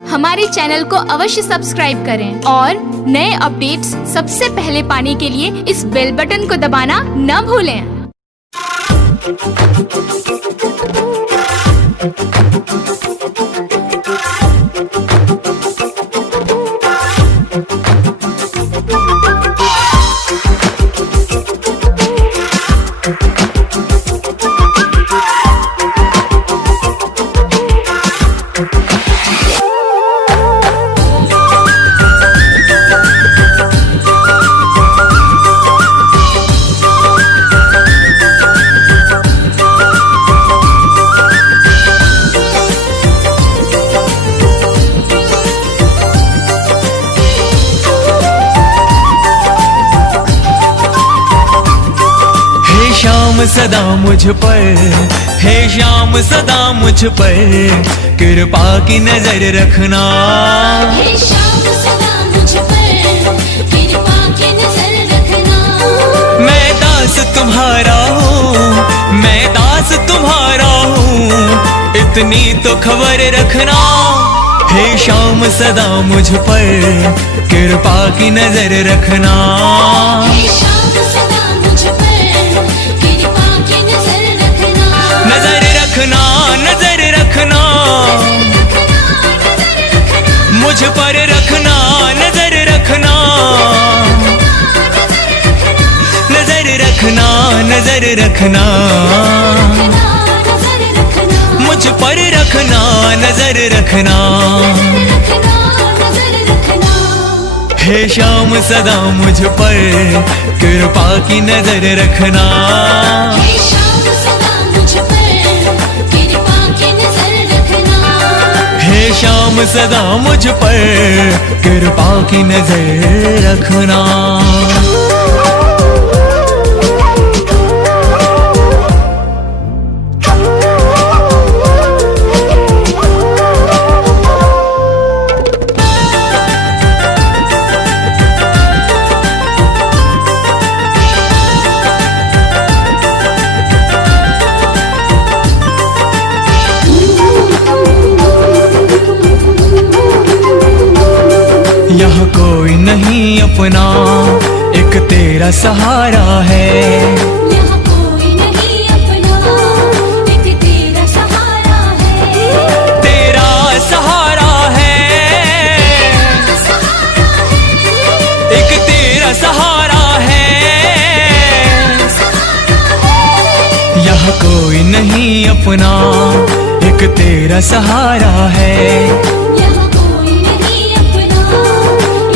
हमारे चैनल को अवश्य सब्सक्राइब करें और नए अपडेट्स सबसे पहले पाने के लिए इस बेल बटन को दबाना न भूलें। श्याम सदा मुझ पर, हे श्याम सदा मुझ पर कृपा की नजर रखना। हे श्याम सदा मुझ पर कृपा की नजर रखना। मैं दास तुम्हारा हूँ, मैं दास तुम्हारा हूँ, इतनी तो खबर रखना। हे श्याम सदा मुझ पर कृपा की नजर रखना। हे श्याम सदा मुझ पर कृपा की नजर रखना। नजर रखना, नजर रखना, मुझ पर रखना, नजर रखना, नजर रखना, नजर रखना, मुझ पर रखना, नजर रखना। हे श्याम सदा मुझ पर कृपा की नजर रखना। हे श्याम सदा मुझ पर कृपा की नजर रखना। हे श्याम सदा मुझ पर कृपा की नजर रखना। यह कोई नहीं अपना, एक तेरा सहारा है। यहाँ कोई नहीं अपना, एक तेरा सहारा है। तेरा सहारा है, एक तेरा सहारा है। यह कोई नहीं अपना, एक तेरा सहारा है। यहाँ कोई नहीं अपना,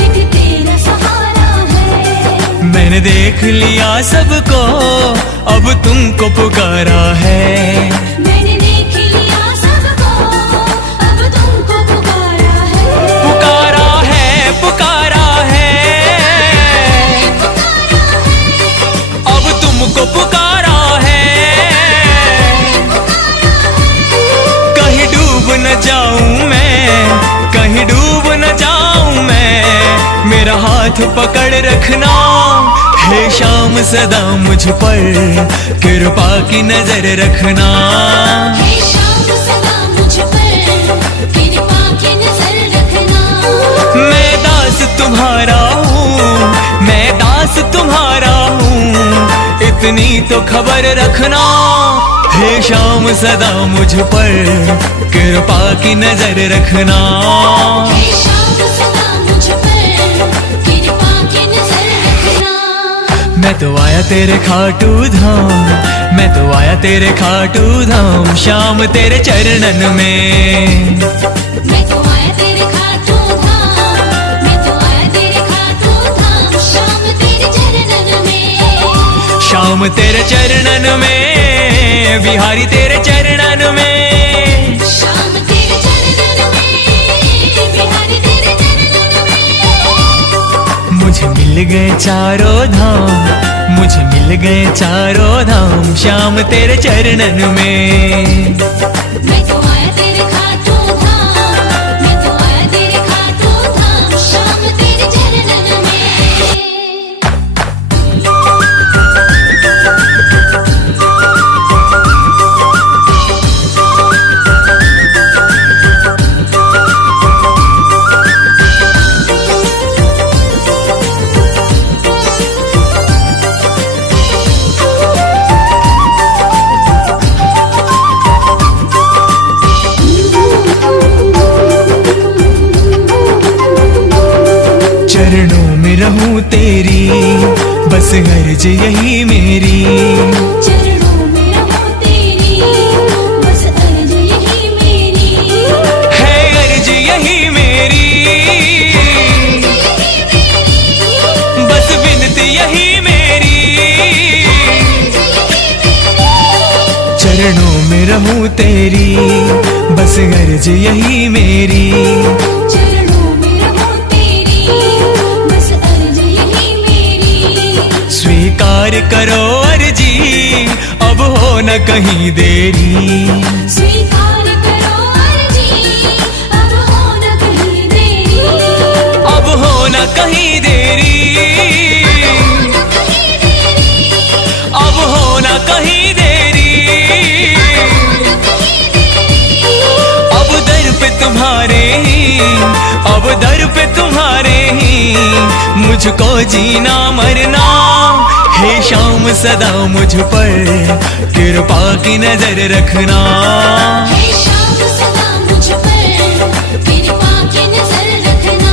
एक तेरा सहारा है। मैंने देख लिया सबको, अब तुमको पुकारा है। मैंने देख लिया सबको, अब तुमको पुकारा है। पुकारा है, पुकारा है, अब तुमको पुकारा है। कहीं डूब न जाऊं मैं, कहीं डूब न जाऊं मैं, मेरा हाथ पकड़ रखना। हे श्याम सदा मुझ पर कृपा की नजर रखना। हे श्याम सदा मुझ पर कृपा की नजर रखना। मैं दास तुम्हारा हूँ, मैं दास तुम्हारा हूँ, इतनी तो खबर रखना। हे श्याम सदा मुझ पर कृपा की नजर रखना। हे श्याम सदा मुझ पर कृपा की नजर रखना। मैं तो आया तेरे खाटू धाम, मैं तो आया तेरे खाटू धाम, श्याम तेरे चरणन में। मैं तो आया तेरे खाटू धाम, मैं तो आया तेरे खाटू धाम, श्याम तेरे चरणन में। श्याम तेरे चरणन में, बिहारी तेरे चरणन में। श्याम तेरे चरणन में, बिहारी तेरे चरणन में। मुझे मिल गए चारों धाम, मुझे मिल गए चारों धाम, श्याम तेरे चरणन में। मैं तो आया तेरे खाटू धाम, मैं तो आया तेरे खाटू धाम, श्याम तेरे चरणन में। तेरी, बस अर्ज यही मेरी। चरणों में रहूं तेरी, बस अर्ज यही मेरी। है अर्ज यही मेरी, बस विनती यही मेरी। चरणों में रहूं तेरी, बस अर्ज यही मेरी। चरणों में रहूं तेरी, बस अर्ज यही मेरी। स्वीकार करो अर्जी, अब हो न कहीं देरी। स्वीकार करो अर्जी, अब हो न कहीं देरी। अब हो न कहीं देरी, अब हो न कहीं देरी। अब दर पे तुम्हारे ही, अब दर पे तुम्हारे ही, मुझको जीना मरना। हे शाम सदा मुझ पर कृपा की नजर रखना। हे शाम सदा मुझ पर कृपा की नजर रखना।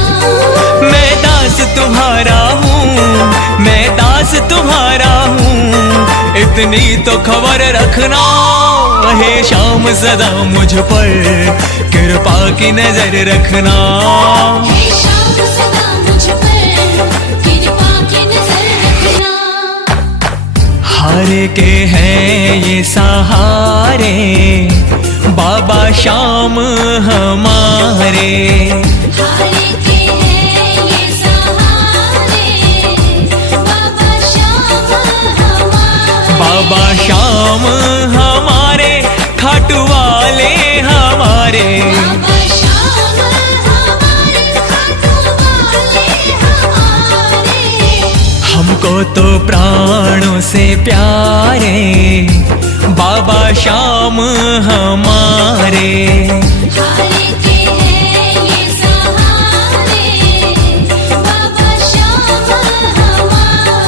मैं दास तुम्हारा हूँ, मैं दास तुम्हारा हूँ, इतनी तो खबर रखना। हे शाम सदा मुझ पर कृपा की नजर रखना। हे शाम सदा मुझ पर कृपा की नजर रखना। हारे के हैं ये सहारे, बाबा श्याम हमारे। हारे के हैं ये सहारे, बाबा श्याम हमारे। बाबा श्याम हमारे, खाटू वाले हमारे। बाबा श्याम हमारे, खाटू वाले हमारे। हमको तो प्राणों से प्यारे, बाबा श्याम हमारे। हारे के हैं ये सहारे, बाबा श्याम हमारे।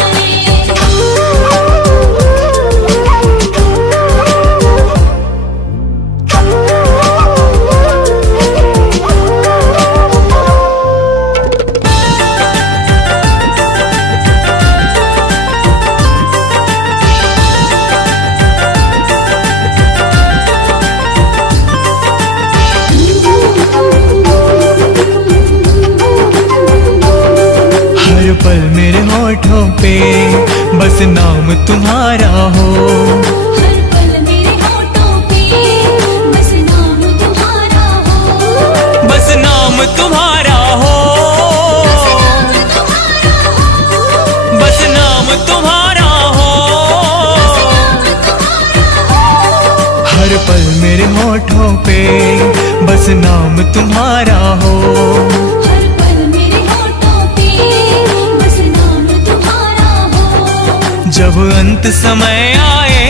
हर पल मेरे होठों पे बस नाम तुम्हारा हो। हर पल मेरे होठों पे बस नाम तुम्हारा हो। बस नाम तुम्हारा हो, बस नाम तुम्हारा हो। हर पल मेरे होठों पे बस नाम तुम्हारा हो। हर पल मेरे होठों पे बस नाम तुम्हारा हो। जब अंत समय आए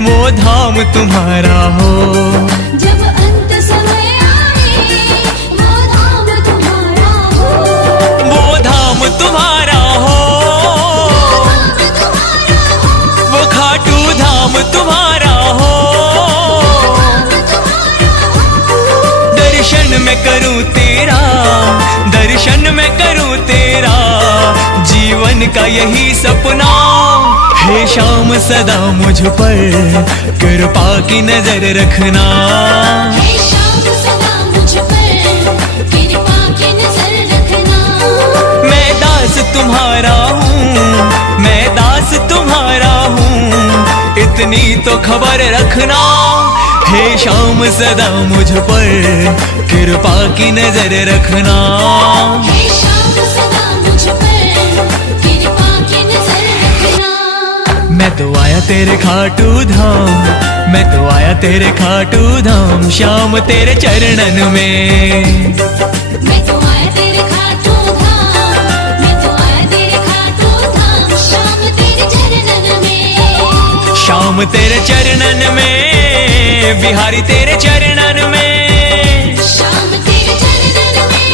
वो धाम तुम्हारा हो। जब अंत समय आए वो धाम तुम्हारा हो। वो धाम तुम्हारा हो, वो खाटू धाम तुम्हारा हो। दर्शन में करूं तेरा, दर्शन में करूं तेरा, जीवन का यही सपना। हे शाम सदा मुझ पर कृपा की नजर रखना। हे शाम सदा मुझ पर कृपा की नजर रखना। मैं दास तुम्हारा हूँ, मैं दास तुम्हारा हूँ, इतनी तो खबर रखना। हे शाम सदा मुझ पर कृपा की नजर रखना। हे शाम सदा मुझ पर कृपा की नजर रखना। मैं तो आया तेरे खाटू धाम, मैं तो आया तेरे खाटू धाम, श्याम तेरे चरणन में। मैं तो आया तेरे खाटू धाम, मैं तो आया तेरे खाटू धाम। शाम तेरे चरणन में, श्याम तेरे चरणन में, बिहारी तेरे चरणन में। शाम तेरे चरणन में,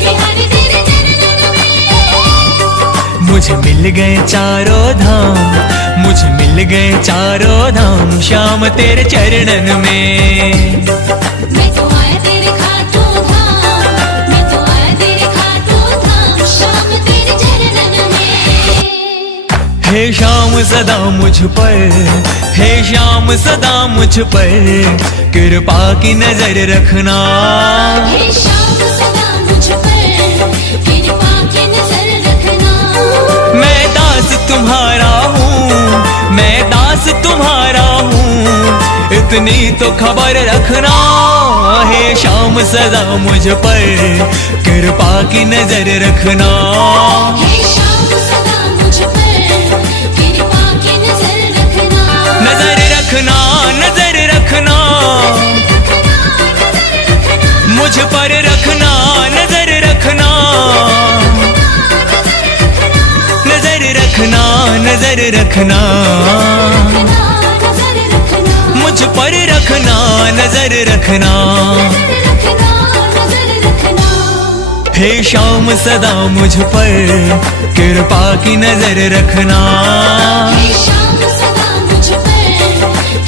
बिहारी तेरे चरणन में। मुझे मिल गए चारों धाम, मुझे मिल गए चारों धाम, श्याम तेरे चरणन में। मैं तो आया तेरे खाटू धाम, मैं तो आया तेरे खाटू धाम। शाम तेरे चरणन श्याम सदा मुझ पर, हे श्याम सदा मुझ पर कृपा की नजर रखना। हे श्याम सदा मुझ पर कृपा की नजर रखना। मैं दास तुम्हारा हूँ, मैं दास तुम्हारा हूँ, इतनी तो खबर रखना। हे श्याम सदा मुझ पर कृपा की नजर रखना। हे श्याम सदा मुझ पर कृपा की नजर रखना। नजर रखना, नजर रखना, मुझ पर रखना, नजर रखना, नजर रखना, नजर रखना, मुझ पर रखना, नजर रखना। हे श्याम सदा मुझ पर कृपा की नजर रखना। हे श्याम सदा मुझ पर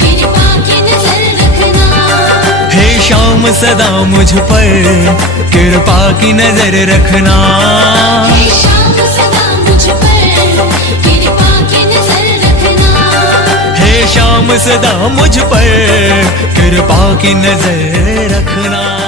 कृपा की नजर रखना। हे श्याम सदा मुझ पर कृपा की नजर रखना। हे श्याम सदा मुझ पर कृपा की नजर रखना। हे श्याम सदा मुझ पर कृपा की नजर रखना।